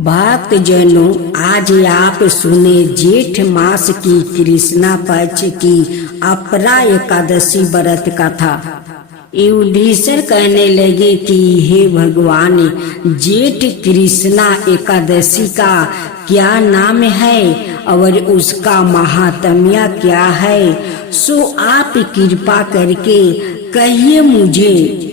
भक्त जनों, आज आप सुने जेठ मास की कृष्णा पक्ष की अपरा एकादशी व्रत कथा। युधिष्ठिर कहने लगे कि हे भगवान, जेठ कृष्णा एकादशी का क्या नाम है और उसका महात्म्य क्या है, सो आप कृपा करके कहिए मुझे।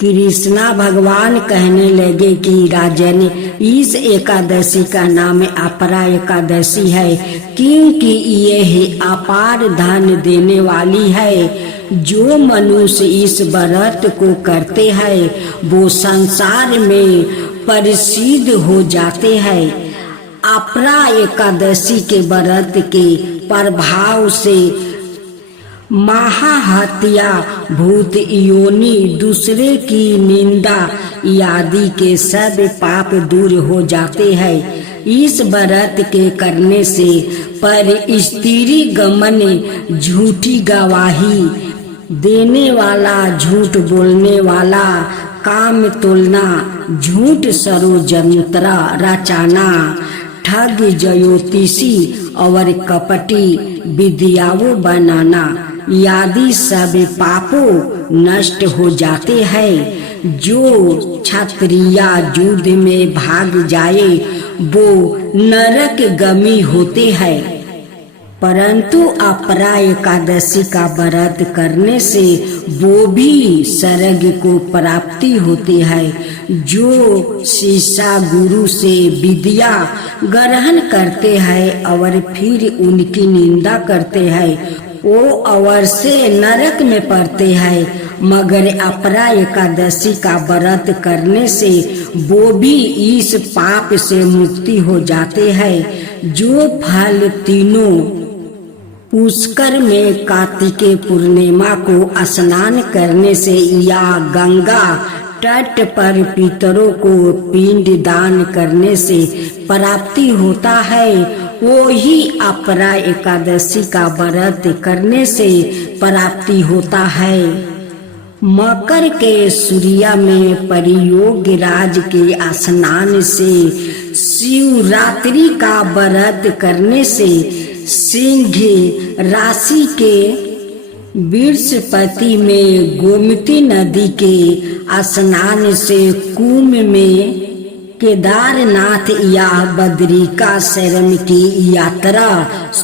कृष्णा भगवान कहने लगे कि राजन, इस एकादशी का नाम अपरा एकादशी है, क्योंकि यह अपार धन देने वाली है। जो मनुष्य इस व्रत को करते हैं वो संसार में प्रसिद्ध हो जाते हैं। अपरा एकादशी के व्रत के प्रभाव से महाहत्या, भूत योनि, दूसरे की निंदा आदि के सब पाप दूर हो जाते हैं। इस व्रत के करने से पर स्त्री गमन, झूठी गवाही देने वाला, झूठ बोलने वाला, काम तोलना, झूठ षड्यंत्र रचाना, ठग, ज्योतिषी और कपटी विद्याओं बनाना आदि सब पापों नष्ट हो जाते हैं। जो क्षत्रिय युद्ध में भाग जाए वो नरक गमी होते हैं, परंतु अपरा एकादशी का व्रत करने से वो भी स्वर्ग को प्राप्ति होती है। जो शिष्य गुरु से विद्या ग्रहण करते हैं और फिर उनकी निंदा करते हैं वो अवश्य नरक में पड़ते हैं, मगर अपरा एकादशी का व्रत करने से वो भी इस पाप से मुक्ति हो जाते हैं। जो फल तीनों पुष्कर में कार्तिक पूर्णिमा को स्नान करने से या गंगा तट पर पितरों को पिंड दान करने से प्राप्ति होता है, वो ही अपरा एकादशी का व्रत करने से प्राप्ति होता है। मकर के सूर्य में प्रयोग राज के स्नान से, शिवरात्रि का व्रत करने से, सिंह राशि के बृहस्पति में गोमती नदी के स्नान से, कुंभ में केदारनाथ या बद्रिकाश्रम की यात्रा,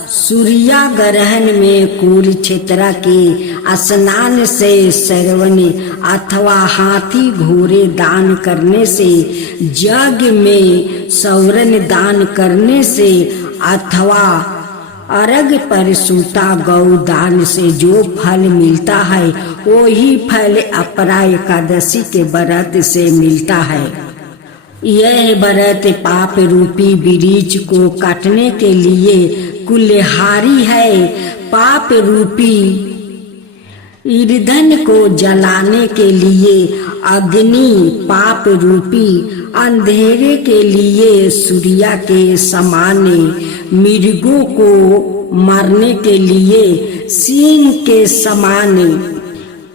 सूर्य ग्रहण में कुरुक्षेत्र के स्नान से, श्रवण अथवा हाथी घोड़े दान करने से, यज्ञ में सौरन दान करने से अथवा अर्घ पर सूता गौ दान से जो फल मिलता है वो ही फल अपरा एकादशी के व्रत से मिलता है। यह व्रत पाप रूपी वृक्ष को काटने के लिए कुल्हाड़ी है। पाप रूपी ईंधन को जलाने के लिए अग्नि, पाप रूपी अंधेरे के लिए सूर्य के समान, मृगों को मारने के लिए सिंह के समान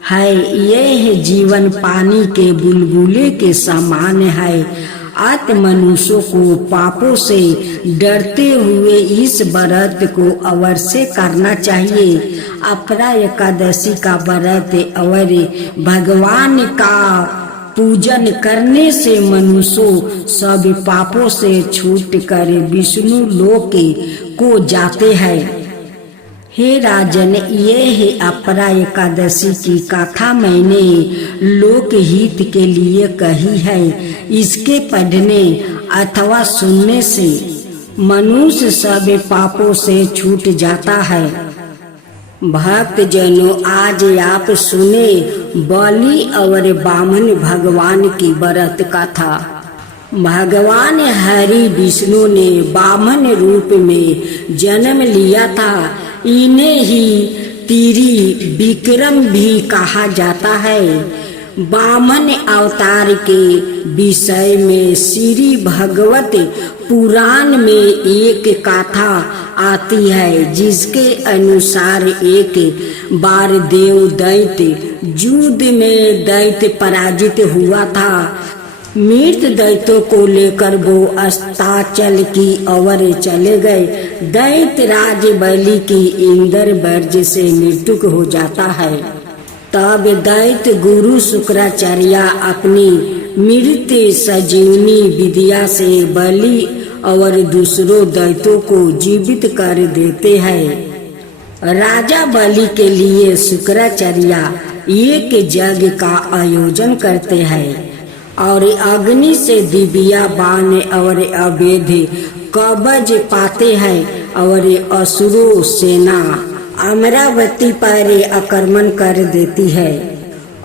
है। यह जीवन पानी के बुलबुले के समान है। अत मनुष्यों को पापों से डरते हुए इस व्रत को अवश्य करना चाहिए। अपरा एकादशी का व्रत और भगवान का पूजन करने से मनुष्यों सब पापों से छूट कर विष्णु लोक को जाते हैं। हे राजन, ये है अपरा एकादशी की कथा मैंने लोक हित के लिए कही है। इसके पढ़ने अथवा सुनने से मनुष्य सब पापों से छूट जाता है। भक्त जनों, आज आप सुने बलि और वामन भगवान की व्रत कथा। भगवान हरि विष्णु ने वामन रूप में जन्म लिया था। इन्हें ही तिरी विक्रम भी कहा जाता है। वामन अवतार के विषय में श्री भगवत पुराण में एक कथा आती है, जिसके अनुसार एक बार देव दैत्य युद्ध में दैत्य पराजित हुआ था। मृत दैत्यों को लेकर वो अस्ताचल की ओर चले गए। दैत्य राज बलि की इंद्र वर्ज से मृत्यु हो जाता है। तब दैत्य गुरु शुक्राचार्य अपनी मृत सजीवनी विद्या से बलि और दूसरों दैत्यों को जीवित कर देते हैं। राजा बलि के लिए शुक्राचार्य एक यज्ञ का आयोजन करते हैं और अग्नि से दिव्या बाण और अवैध कवच पाते हैं और असुरों सेना अमरावती पर आक्रमण कर देती है।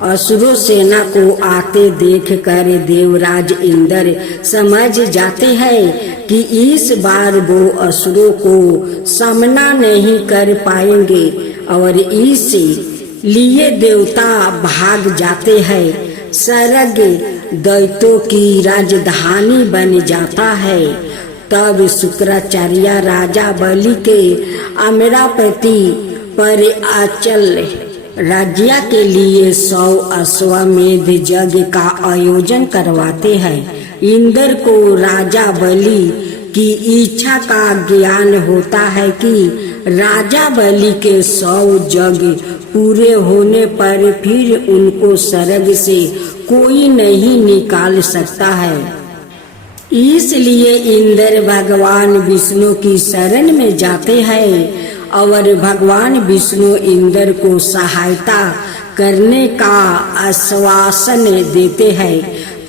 असुरों सेना को आते देख कर देवराज इंद्र समझ जाते हैं कि इस बार वो असुरों को सामना नहीं कर पाएंगे और इसलिए देवता भाग जाते हैं। स्वर्ग दैत्यों की राजधानी बन जाता है। तब शुक्राचार्य राजा बलि के अमरावती पर अचल राज्य के लिए 100 अश्वमेध यज्ञ का आयोजन करवाते हैं। इंद्र को राजा बलि की इच्छा का ज्ञान होता है कि राजा बलि के 100 यज्ञ पूरे होने पर फिर उनको स्वर्ग से कोई नहीं निकाल सकता है। इसलिए इंद्र भगवान विष्णु की शरण में जाते हैं और भगवान विष्णु इंद्र को सहायता करने का आश्वासन देते हैं।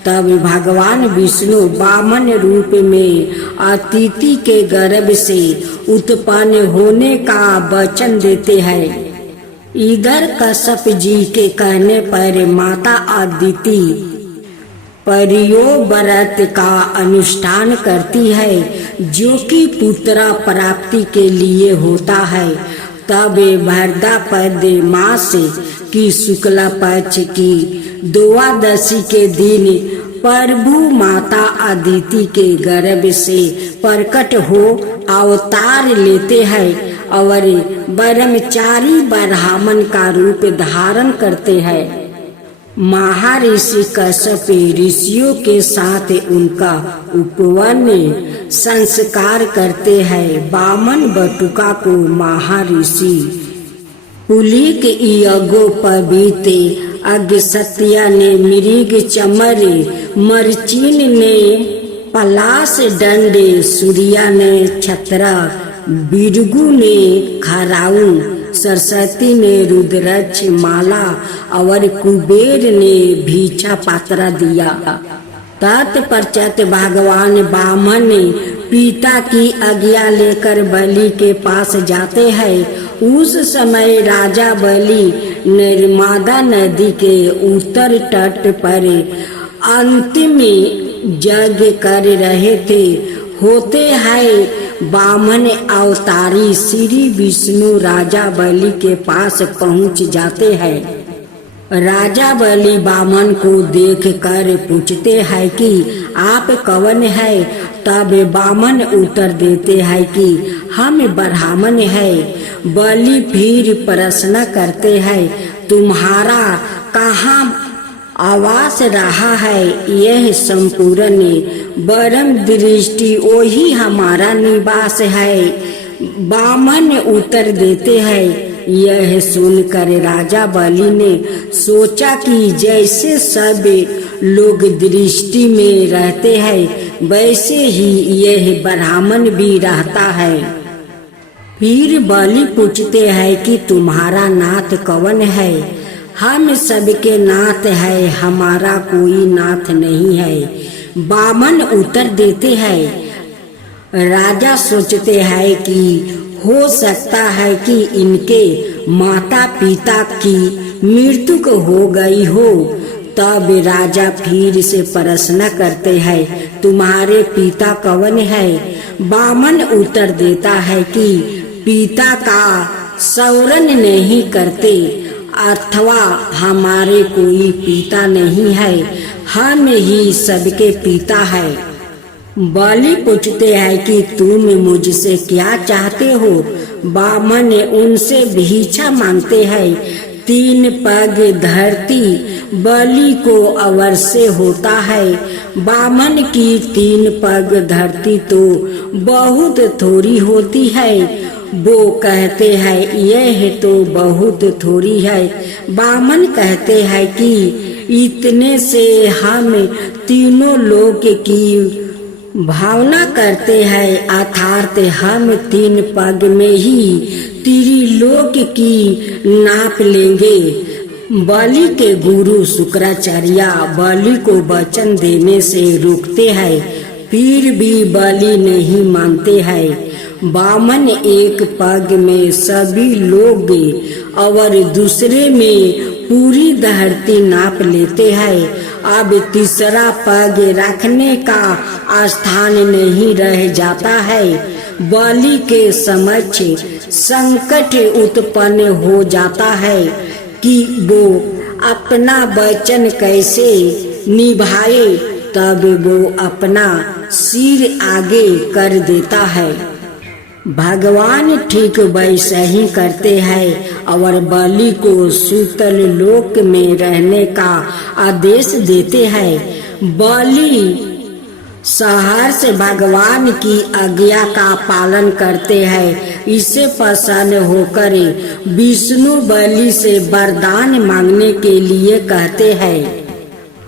तब भगवान विष्णु वामन रूप में अतिथि के गर्भ से उत्पन्न होने का वचन देते हैं। इधर कश्यप जी के कहने पर माता अदिति परियो व्रत का अनुष्ठान करती है जो कि पुत्र प्राप्ति के लिए होता है। तब भद्रपद मास की शुक्ला पक्ष की द्वादशी के दिन प्रभु माता अदिति के गर्भ से प्रकट हो अवतार लेते हैं और ब्रह्मचारी ब्राह्मण का रूप धारण करते हैं। महर्षि कश्यप ऋषियों के साथ उनका उपवन संस्कार करते हैं। वामन बटुका को महर्षि पुलिक यज्ञोपवीत अगस्त्य ने मृग चमर मरचिन ने पलाश दंड सूर्या ने छत्र बिरगु ने खराऊ सरस्वती ने रुद्राक्ष माला और कुबेर ने भिक्षा पात्र दिया। तत्पश्चात भगवान वामन पिता की आज्ञा लेकर बलि के पास जाते हैं। उस समय राजा बलि नर्मदा नदी के उत्तर तट पर अंतिम यज्ञ कर रहे थे। होते हैं वामन अवतारी श्री विष्णु राजा बलि के पास पहुंच जाते हैं। राजा बलि वामन को देख कर पूछते हैं कि आप कौन है। तब वामन उत्तर देते हैं कि हम ब्राह्मण हैं। बलि फिर प्रश्न करते हैं तुम्हारा कहाँ आवास रहा है। यह संपूर्ण ब्रह्म दृष्टि वही हमारा निवास है। वामन उत्तर देते हैं। यह सुनकर राजा बलि ने सोचा कि जैसे सब लोग दृष्टि में रहते हैं वैसे ही यह ब्राह्मण भी रहता है। फिर बलि पूछते हैं कि तुम्हारा नाथ कौन है। हम सबके नाथ है, हमारा कोई नाथ नहीं है। वामन उत्तर देते हैं। राजा सोचते हैं कि हो सकता है कि इनके माता पिता की मृत्यु हो गई हो। तब राजा फिर से प्रश्न करते हैं तुम्हारे पिता कौन है। वामन उत्तर देता है कि पिता का स्मरण नहीं करते अथवा हमारे कोई पिता नहीं है, हम ही सबके पिता है। बलि पूछते हैं कि तुम मुझसे क्या चाहते हो। वामन उनसे भिक्षा मांगते हैं। 3 पग धरती बलि को अवश्य होता है। बामन की 3 पग धरती तो बहुत थोड़ी होती है। वो कहते हैं यह तो बहुत थोड़ी है। बामन कहते हैं कि इतने से हम तीनों लोक की भावना करते हैं, अर्थात हम 3 पग में ही त्रिलोक की नाप लेंगे। बलि के गुरु शुक्राचार्य बलि को वचन देने से रोकते हैं, फिर भी बलि नहीं मानते हैं। बामन 1 पग में सभी लोग और दूसरे में पूरी धरती नाप लेते हैं। अब तीसरा पग रखने का स्थान नहीं रह जाता है। बलि के समक्ष संकट उत्पन्न हो जाता है कि वो अपना वचन कैसे निभाए। तब वो अपना सिर आगे कर देता है। भगवान ठीक वैसा ही करते हैं और बलि को सूतल लोक में रहने का आदेश देते हैं। बलि सहर्ष भगवान की आज्ञा का पालन करते हैं। इससे प्रसन्न होकर विष्णु बलि से वरदान मांगने के लिए कहते हैं।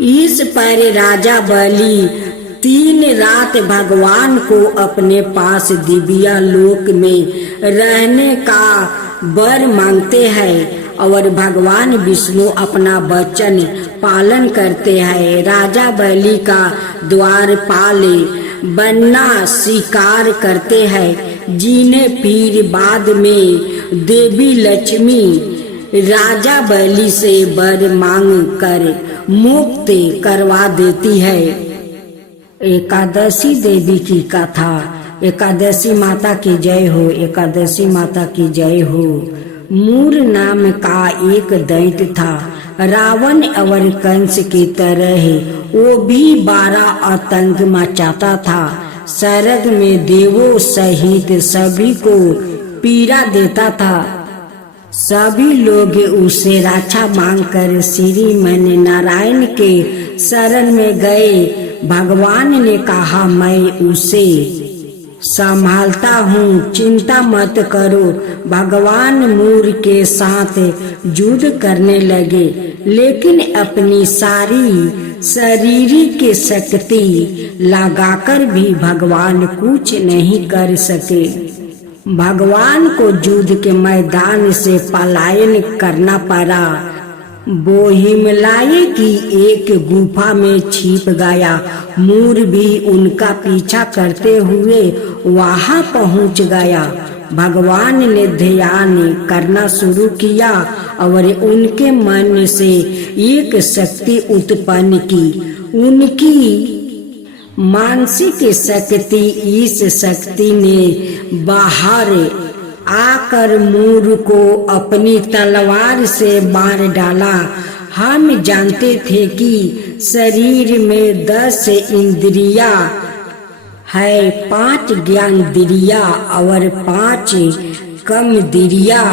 इस पर राजा बलि 3 रात भगवान को अपने पास दिव्या लोक में रहने का वर मांगते हैं और भगवान विष्णु अपना वचन पालन करते हैं। राजा बलि का द्वारपाल बनना स्वीकार करते हैं, जिन्हें फिर बाद में देवी लक्ष्मी राजा बलि से वर मांग कर मुक्त करवा देती है। एकादशी देवी की कथा। एकादशी माता की जय हो। एकादशी माता की जय हो। मूर नाम का एक दैत्य था। रावण और कंस की तरह वो भी 12 आतंक मचाता था। शरद में देवों सहित सभी को पीड़ा देता था। सभी लोग उसे रक्षा मांगकर श्री मन नारायण के शरण में गए। भगवान ने कहा, मैं उसे संभालता हूँ, चिंता मत करो। भगवान मूर के साथ युद्ध करने लगे, लेकिन अपनी सारी शारीरिक शक्ति लगाकर भी भगवान कुछ नहीं कर सके। भगवान को युद्ध के मैदान से पलायन करना पड़ा। वो हिमालय की एक गुफा में छिप गया। मूर भी उनका पीछा करते हुए वहां पहुंच गया। भगवान ने ध्यान करना शुरू किया और उनके मन से एक शक्ति उत्पन्न की। उनकी मानसिक शक्ति, इस शक्ति ने बाहर आकर मूर को अपनी तलवार से मार डाला। हम जानते थे कि शरीर में 10 इंद्रियां है, 5 ज्ञानेंद्रियां और 5 कर्मेंद्रियां,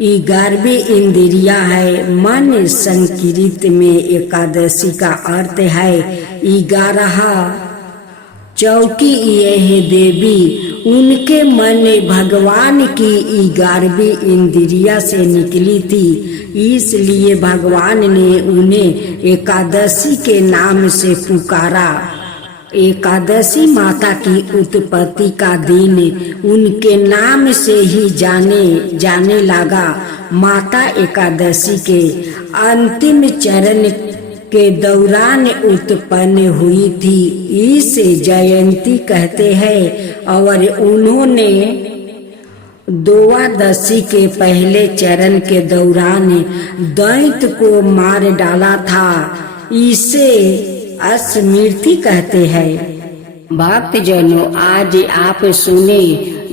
11वीं इंद्रिया है। मन संस्कृत में एकादशी का अर्थ है 11। चौकी यह देवी उनके मन भगवान की 11वीं इंद्रिया से निकली थी, इसलिए भगवान ने उन्हें एकादशी के नाम से पुकारा। एकादशी माता की उत्पत्ति का दिन उनके नाम से ही जाने लगा। माता एकादशी के अंतिम चरण के दौरान उत्पन्न हुई थी, इसे जयंती कहते हैं। और उन्होंने द्वादशी के पहले चरण के दौरान दैत्य को मार डाला था, इसे स्मृति कहते हैं। भक्त जनों, आज आप सुने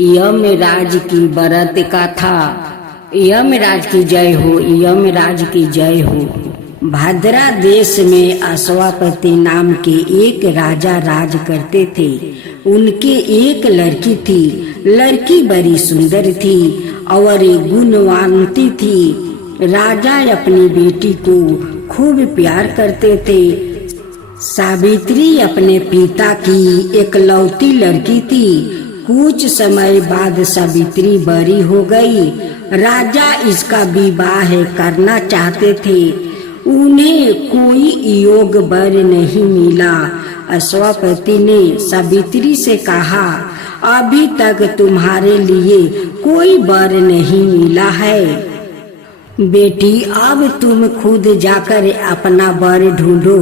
यमराज की व्रत कथा। यमराज की जय हो। यमराज की जय हो। भद्रा देश में अश्वापति नाम के एक राजा राज करते थे। उनके एक लड़की थी। लड़की बड़ी सुंदर थी और गुणवंती थी। राजा अपनी बेटी को खूब प्यार करते थे। सावित्री अपने पिता की एकलौती लड़की थी। कुछ समय बाद सावित्री बड़ी हो गई। राजा इसका विवाह करना चाहते थे। उन्हें कोई योग वर नहीं मिला। अश्वपति ने सावित्री से कहा, अभी तक तुम्हारे लिए कोई वर नहीं मिला है। बेटी, अब तुम खुद जाकर अपना वर ढूंढो।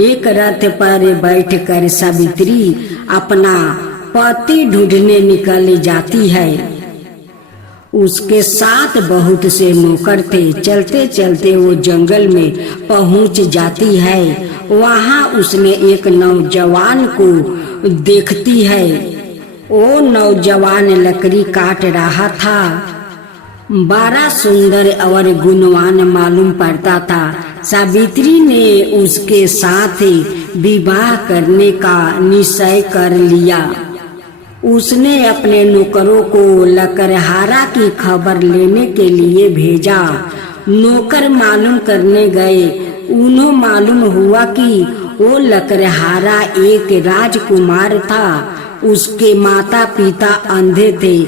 एक रथ पर बैठकर सावित्री अपना पति ढूंढने निकल जाती है। उसके साथ बहुत से नौकर थे। चलते चलते वो जंगल में पहुंच जाती है। वहां उसने एक नौजवान को देखती है। वो नौजवान लकड़ी काट रहा था। बड़ा सुंदर और गुणवान मालूम पड़ता था। सावित्री ने उसके साथ विवाह करने का निश्चय कर लिया। उसने अपने नौकरों को लकड़हारा की खबर लेने के लिए भेजा। नौकर मालूम करने गए। उन्हें मालूम हुआ कि वो लकड़हारा एक राजकुमार था। उसके माता पिता अंधे थे।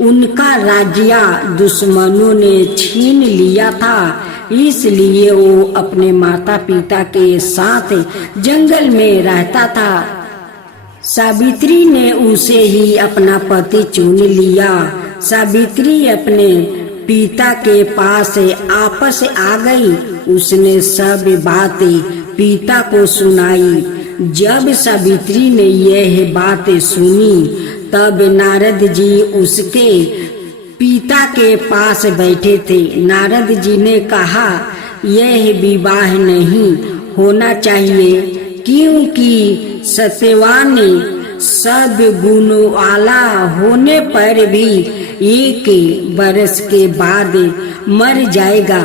उनका राज्य दुश्मनों ने छीन लिया था। इसलिए वो अपने माता पिता के साथ जंगल में रहता था। सावित्री ने उसे ही अपना पति चुन लिया। सावित्री अपने पिता के पास आपस आ गई। उसने सब बातें पिता को सुनाई। जब सावित्री ने यह बात सुनी तब नारद जी उसके पिता के पास बैठे थे। नारद जी ने कहा, यह विवाह नहीं होना चाहिए, क्योंकि सत्यवान सब गुण वाला होने पर भी 1 बरस के बाद मर जाएगा।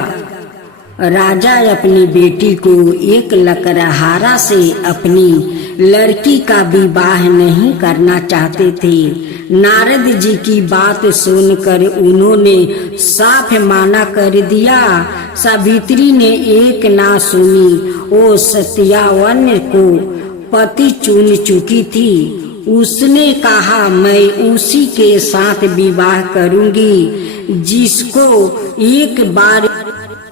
राजा अपनी बेटी को एक लकड़हारा से अपनी लड़की का विवाह नहीं करना चाहते थे। नारद जी की बात सुनकर उन्होंने साफ माना कर दिया। सावित्री ने एक ना सुनी। वो सत्यवान को पति चुन चुकी थी। उसने कहा, मैं उसी के साथ विवाह करूंगी जिसको एक बार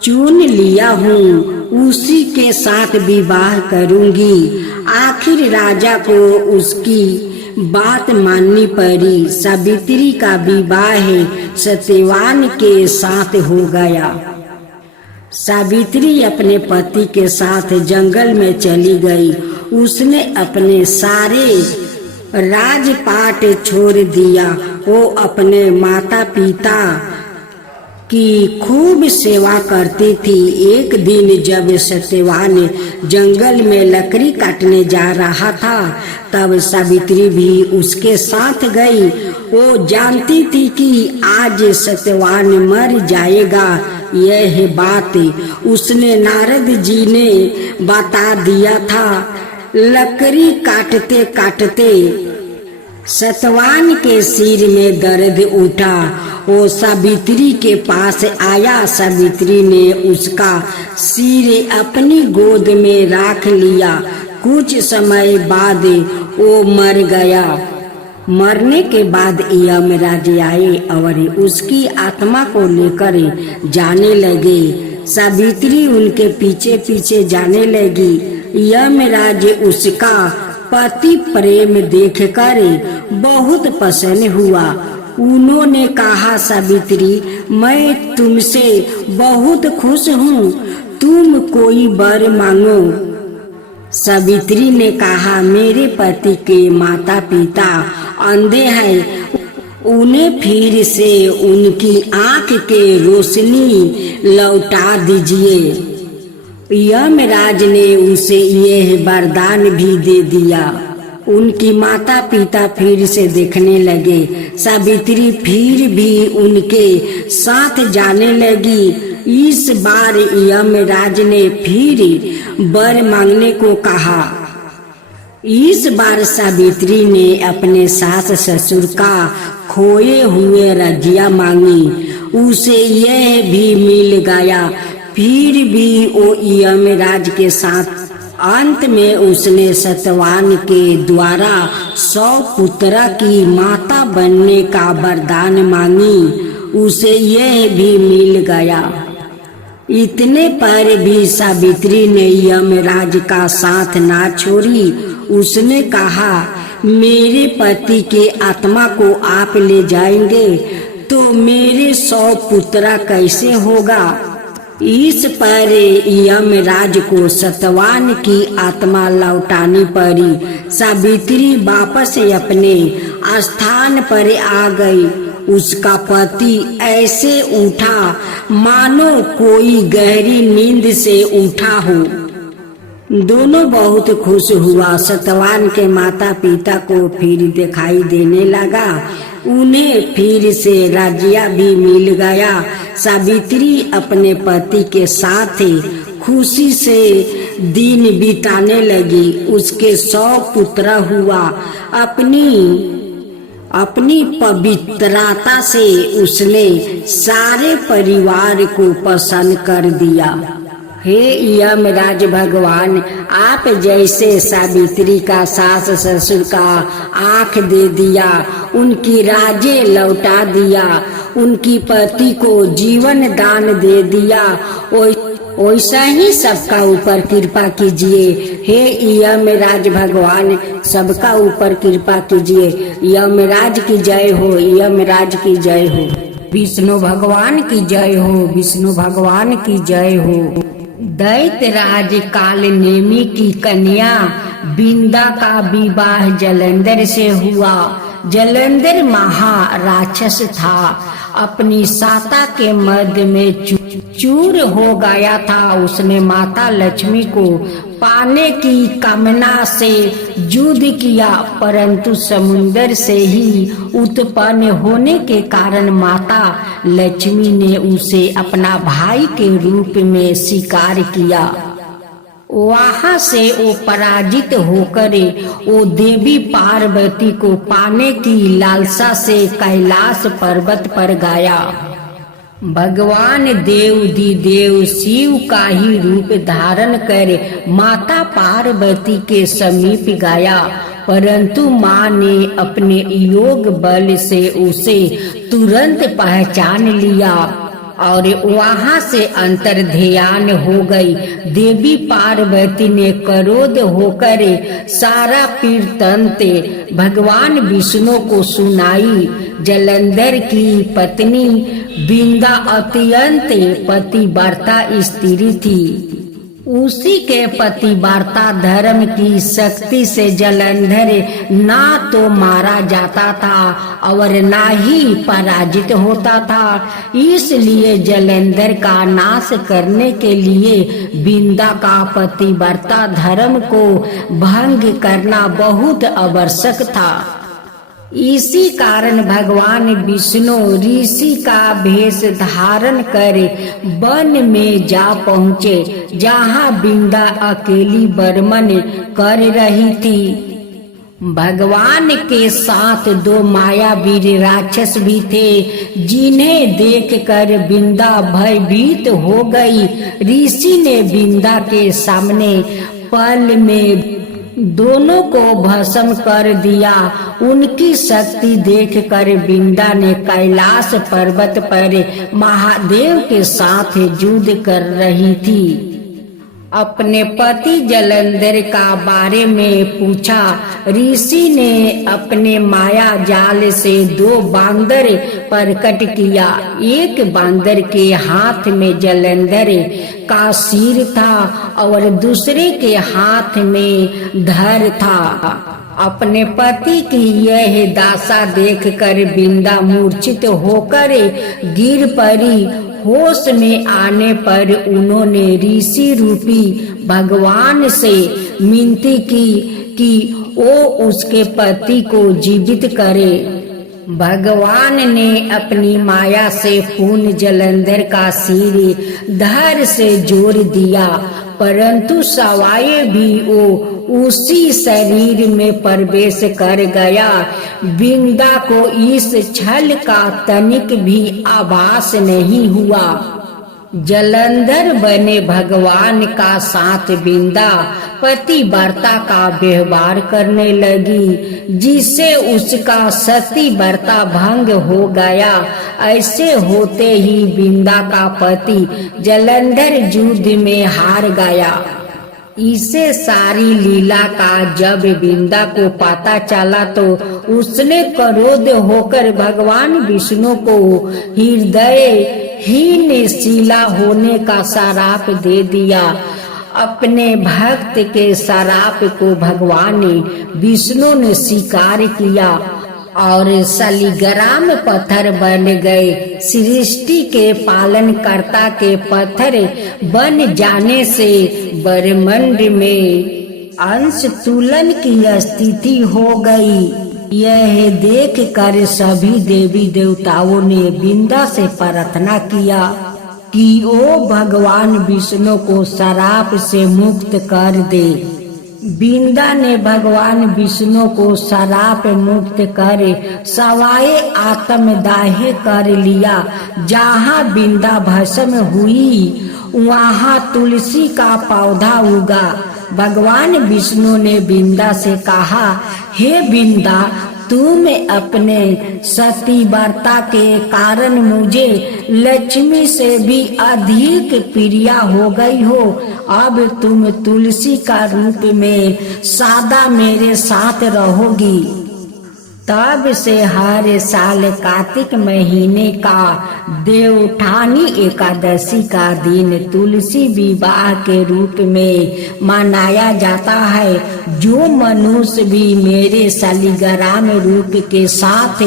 चुन लिया हूँ। उसी के साथ विवाह करूंगी। आखिर राजा को उसकी बात माननी पड़ी। सावित्री का विवाह सत्यवान के साथ हो गया। सावित्री अपने पति के साथ जंगल में चली गई। उसने अपने सारे राजपाट छोड़ दिया। वो अपने माता पिता की खूब सेवा करती थी। एक दिन जब सत्यवान जंगल में लकड़ी काटने जा रहा था तब सावित्री भी उसके साथ गई। वो जानती थी कि आज सत्यवान मर जाएगा। यह बात उसने नारद जी ने बता दिया था। लकड़ी काटते काटते सत्यवान के सिर में दर्द उठा। वो सावित्री के पास आया। सावित्री ने उसका सिर अपनी गोद में रख लिया। कुछ समय बाद वो मर गया। मरने के बाद यमराज आए और उसकी आत्मा को लेकर जाने लगे। सावित्री उनके पीछे पीछे जाने लगी। यमराज उसका पति प्रेम देखकर बहुत प्रसन्न हुआ। उन्होंने कहा, सावित्री, मैं तुमसे बहुत खुश हूँ। तुम कोई वर मांगो। सावित्री ने कहा, मेरे पति के माता पिता अंधे हैं। उन्हें फिर से उनकी आँख के रोशनी लौटा दीजिए। यमराज ने उसे यह वरदान भी दे दिया। उनकी माता पिता फिर से देखने लगे। सावित्री फिर भी उनके साथ जाने लगी। इस बार यमराज ने फिर वर मांगने को कहा। इस बार सावित्री ने अपने सास ससुर का खोए हुए रजिया मांगी, उसे यह भी मिल गया। फिर भी वो यमराज के साथ अंत में उसने सतवान के द्वारा 100 पुत्र की माता बनने का वरदान मांगी, उसे यह भी मिल गया। इतने पर भी सावित्री ने यमराज का साथ ना छोड़ी। उसने कहा, मेरे पति के आत्मा को आप ले जाएंगे तो मेरे 100 पुत्र कैसे होगा। इस पर यमराज को सतवान की आत्मा लौटानी पड़ी। सावित्री वापस अपने स्थान पर आ गई। उसका पति ऐसे उठा मानो कोई गहरी नींद से उठा हो। दोनों बहुत खुश हुआ। सतवान के माता पिता को फिर दिखाई देने लगा। उन्हें फिर से राज्य भी मिल गया। सावित्री अपने पति के साथ खुशी से दिन बिताने लगी। उसके 100 पुत्र हुआ। अपनी पवित्रता से उसने सारे परिवार को प्रसन्न कर दिया। हे यमराज भगवान, आप जैसे सावित्री का सास ससुर का आँख दे दिया, उनकी राजे लौटा दिया, उनकी पति को जीवन दान दे दिया, वैसा ही सबका ऊपर कृपा कीजिए। हे यमराज भगवान, सबका ऊपर कृपा कीजिए। यमराज की जय हो, यमराज की जय हो। विष्णु भगवान की जय हो, विष्णु भगवान की जय हो। दैत्यराज काल नेमी की कन्या बिंदा का विवाह जलंधर से हुआ। जलंधर महाराक्षस था। अपनी साता के मध्य में चूर हो गया था। उसने माता लक्ष्मी को पाने की कामना से युद्ध किया, परंतु समुद्र से ही उत्पन्न होने के कारण माता लक्ष्मी ने उसे अपना भाई के रूप में स्वीकार किया। वहां से वो पराजित होकर वो देवी पार्वती को पाने की लालसा से कैलाश पर्वत पर गया। भगवान देव शिव का ही रूप धारण कर माता पार्वती के समीप गया, परंतु माँ ने अपने योग बल से उसे तुरंत पहचान लिया और वहां से अंतर ध्यान हो गई। देवी पार्वती ने क्रोध होकर सारा वृत्तांत भगवान विष्णु को सुनाई। जलंधर की पत्नी बिंदा अत्यंत पतिव्रता स्त्री थी। उसी के पतिव्रता धर्म की शक्ति से जलंधर ना तो मारा जाता था और ना ही पराजित होता था। इसलिए जलंधर का नाश करने के लिए बिंदा का पतिव्रता धर्म को भंग करना बहुत आवश्यक था। इसी कारण भगवान विष्णु ऋषि का भेष धारण कर वन में जा पहुँचे, जहाँ बिंदा अकेली बर्मन कर रही थी। भगवान के साथ 2 मायावीर राक्षस भी थे, जिन्हें देखकर बिंदा भयभीत हो गई। ऋषि ने बिंदा के सामने पल में दोनों को भस्म कर दिया। उनकी शक्ति देखकर बिंदा ने कैलाश पर्वत पर महादेव के साथ युद्ध कर रही थी। अपने पति जलंधर का बारे में पूछा। ऋषि ने अपने माया जाल से 2 बांदर प्रकट किया। एक बांदर के हाथ में जलंधर का सिर था और दूसरे के हाथ में धड़ था। अपने पति की यह दशा देखकर बिंदा मूर्छित होकर गिर पड़ी। होश में आने पर उन्होंने ऋषि रूपी भगवान से विनती की कि वो उसके पति को जीवित करे। भगवान ने अपनी माया से पुनः जलंधर का सिर धड़ से जोड़ दिया। परंतु सवाए भी वो उसी शरीर में प्रवेश कर गया। वृंदा को इस छल का तनिक भी आभास नहीं हुआ। जलंधर बने भगवान का साथ वृंदा पतिव्रता का व्यवहार करने लगी, जिससे उसका सतीव्रता भंग हो गया। ऐसे होते ही वृंदा का पति जलंधर युद्ध में हार गया। इसे सारी लीला का जब वृंदा को पता चला तो उसने क्रोध होकर भगवान विष्णु को हृदय हीन शिला होने का श्राप दे दिया। अपने भक्त के श्राप को भगवान विष्णु ने स्वीकार किया और शालिग्राम पत्थर बन गए। सृष्टि के पालन कर्ता के पत्थर बन जाने से ब्रह्मांड में अंश तुलन की स्थिति हो गई। यह देख कर सभी देवी देवताओं ने वृंदा से प्रार्थना किया कि ओ भगवान विष्णु को श्राप से मुक्त कर दे। वृंदा ने भगवान विष्णु को श्राप मुक्त कर सवाए आत्मदाह कर लिया। जहाँ वृंदा भस्म हुई वहाँ तुलसी का पौधा उगा। भगवान विष्णु ने वृंदा से कहा, हे वृंदा, तुम अपने सतीव्रता के कारण मुझे लक्ष्मी से भी अधिक प्रिया हो गई हो। अब तुम तुलसी का रूप में सदा मेरे साथ रहोगी। तब से हर साल कार्तिक महीने का देवउठानी एकादशी का दिन तुलसी विवाह के रूप में मनाया जाता है। जो मनुष्य भी मेरे शालिग्राम रूप के साथ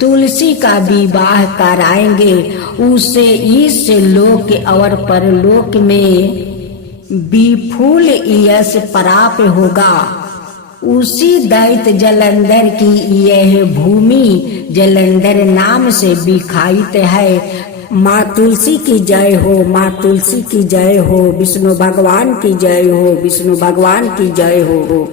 तुलसी का विवाह कराएंगे उसे इस लोक और परलोक में विपुल यश प्राप्त होगा। उसी दैत्य जलंधर की यह भूमि जलंधर नाम से विख्यात है। माँ तुलसी की जय हो, माँ तुलसी की जय हो, विष्णु भगवान की जय हो, विष्णु भगवान की जय हो।